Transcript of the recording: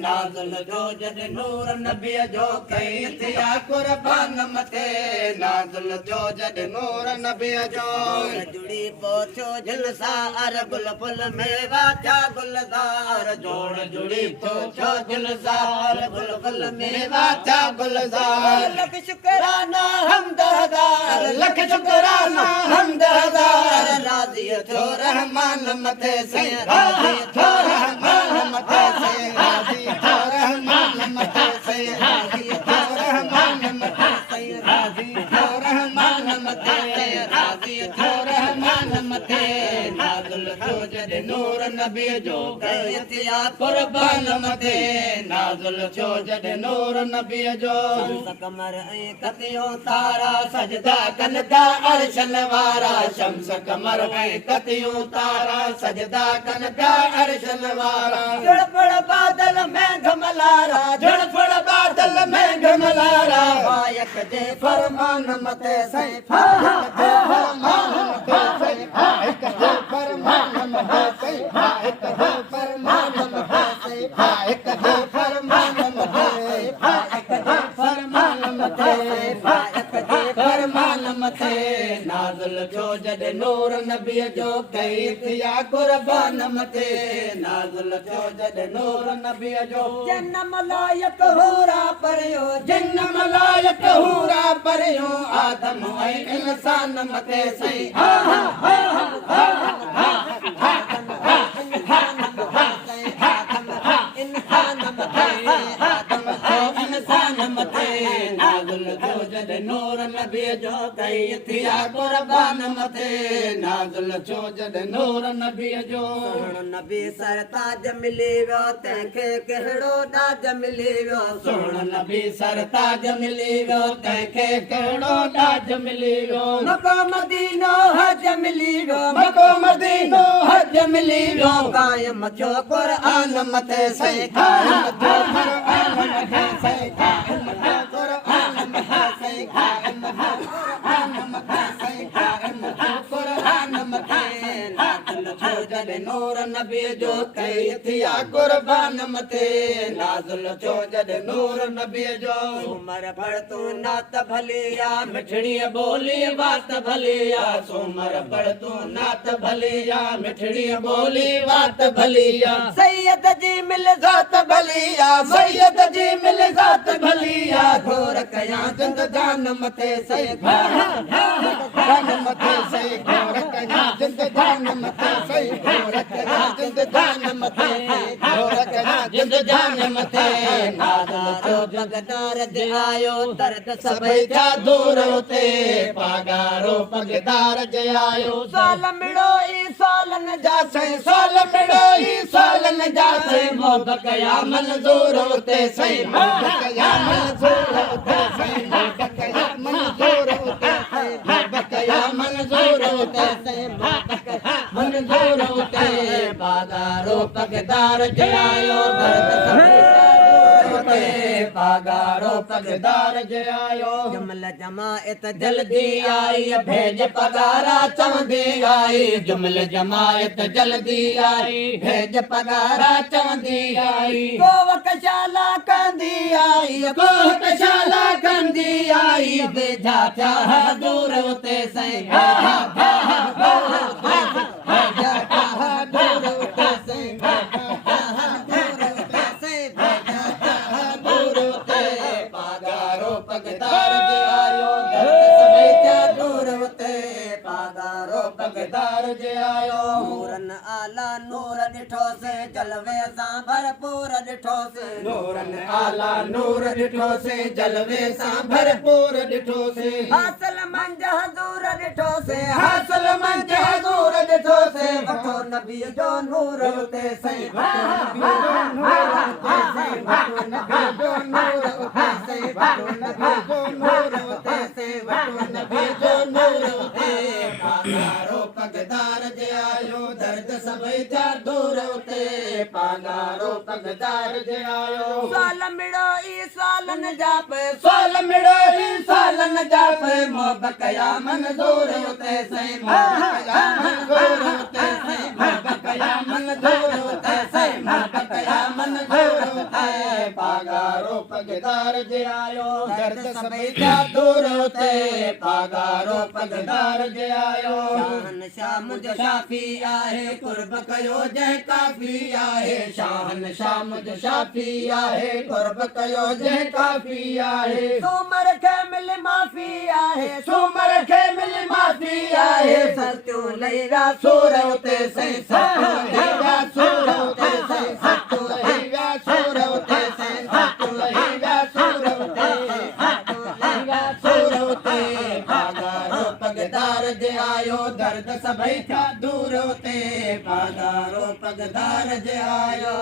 नाज़ुल जो जॾहिं नूर नबीअ जो कई थिया कुर्बान मथे नाज़ुल जो जॾहिं नूर नबीअ जो जुड़ी पहुचो झिलसा अर गुल फुल मेवा जा गुलज़ार जोड़ जुड़ी पहुचो झिलसा अर गुल फुल मेवा जा गुलज़ार लख शुक्राना हमद हज़ार लख शुक्राना हमद हज़ार राज़ी थियो रहमान मथे से राज़ी थियो रहमान मथे से राज़ी थियो रहमान मथे से राज़ी थियो रहमान मथे से राज़ी थियो रहमान मथे राज़ी थियो रहमान मथे नाज़ुल जो जॾहिं नूर नबीअ जो कई थिया कुर्बान मथे नाज़ुल जो जॾहिं नूर नबीअ जो शम्स कमर ऐं कतियूं तारा सजदा कनि था अर्शन वारा शम्स कमर ऐं कतियूं तारा सजदा कनि था अर्शन वारा जुड़फड़ बादल में घमलारा जुड़फड़ बादल में घमलारा फायक जे फरमान मथे सई फायक जे फरमान मथे सई फायक जे फरमान मथे सई फायक जे फरमान मथे सई फायक जे फरमान मथे फायक जे फरमान मथे फायक जे फरमान मथे नाज़ुल जो जॾहिं नूर नबीअ जो कई थिया कुर्बान मथे नाज़ुल जो जॾहिं नूर नबीअ जो जिन मलायक हूरा परियो जिन मलायक हूरा परियो आदम ऐं इंसान मथे सई नाज़ुल जो जॾहिं नूर नबीअ जो कई थिया कुर्बान मथे नाज़ुल जो जॾहिं नूर नबीअ जो सुहिणो नबी सरताज मिली वियो तंहिंखे कहिड़ो ॾाज मिली वियो सुहिणो नबी सरताज मिली वियो तंहिंखे कहिड़ो ॾाज मिली वियो मको मदीनो हज मिली वियो मको मदीनो हज मिली वियो क़ाइम थियो क़ुर्आन मथे सई क़ाइम थियो क़ुर्आन मथे सई क़ाइम थियो क़ुर्आन मथे सई क़ाइम थियो क़ुर्आन मथे सई क़ाइम थियो क़ुर्आन मथे नाज़ुल जो जॾहिं नूर नबीअ जो कई थिया कुर्बान मथे नाज़ुल जो जॾहिं नूर नबीअ जो सूमर पढ़ तूं नात भलिया मिठड़ीअ ॿोली वात भलिया सूमर पढ़ तूं नात भलिया मिठड़ीअ ॿोली वात भलिया सैयद जी मिल ज़ात भलिया सैयद जी मिल ज़ात भलिया घोर कयां जिंद जान मथे सई जान मथे सई घोर कयां जिंद जान मथे सई घोर कयां जिंद जान मथे घोर कयां जिंद जान मथे नाज़ुल जो पगदार दे आयो दर्द सभई जा दूर उते पागारो पगदार जे आयो साल मिड़ो ई सालन जा सई साल मिड़ो ई सालन जा सई मोहब कया मंज़ूर उते सई मोहब कया मंज़ूर उते सई मोहब कया मंज़ूर उते सई मोहब कया मंज़ूर उते सई मोहब कया मंज़ूर उते पागारो पगदार जे आयो दर्द सभई जा दूर उते पागारो पगदार जे आयो जुमल जमायत जल्दी आई भेज पगारा चवंदी आई जुमल जमायत जल्दी आई भेज पगारा चवंदी आई कोवक शाला कंदी आई कोवक शाला कंदी आई बेझा थिया हज़ूर उते सई बेझा थिया हज़ूर उते सई पगदार जे आयो दर्द सभई जा दूर उते पागारो पगदार जे आयो नूरन आला नूर ॾिठो से जलवे सां भरपूर ॾिठो से नूरन आला नूर ॾिठो से जलवे सां भरपूर ॾिठो से हासिल मंझ हज़ूर ॾिठो से हासिल मंझ हज़ूर ॾिठो से वठो नबी जो नूर उते सई वठो नबी जो नूर उते सई वठो नबी जो नूर उते सई वठो नबी जो नूर उते पागारो पगदार जे आयो दर्द सभई था दूर उते पागारो पगदार जे आयो साल मिड़ो ई सालन जापे साल मिड़ो ई सालन जापे मोहब्बत या मंजूर उते सही मोहब्बत या मंजूर उते सही मोहब्बत या मंजूर उते सही मोहब्बत या मंजूर उते पागारो पगदार जे आयो दर्द सभई था दूर उते पागारो पगदार जे आयो शाहन शाह मुझ शाफी आहे कुर्ब कयो जंहिं काफ़ी आहे शाहन शाह मुझ शाफी आहे कुर्ब कयो जंहिं काफ़ी आहे सूमर खे मिल माफ़ी आहे सूमर खे मिल माफ़ी आहे सतियूं लही विया सूर उते सही सतियूं लही विया सूर उते सही सतियूं लही विया सूर उते सही सतियूं लही विया सूर उते सतियूं लही विया सूर उते पागारो पगदार जे आयो दर्द सभई था दूर उते पागारो पगदार जे आयो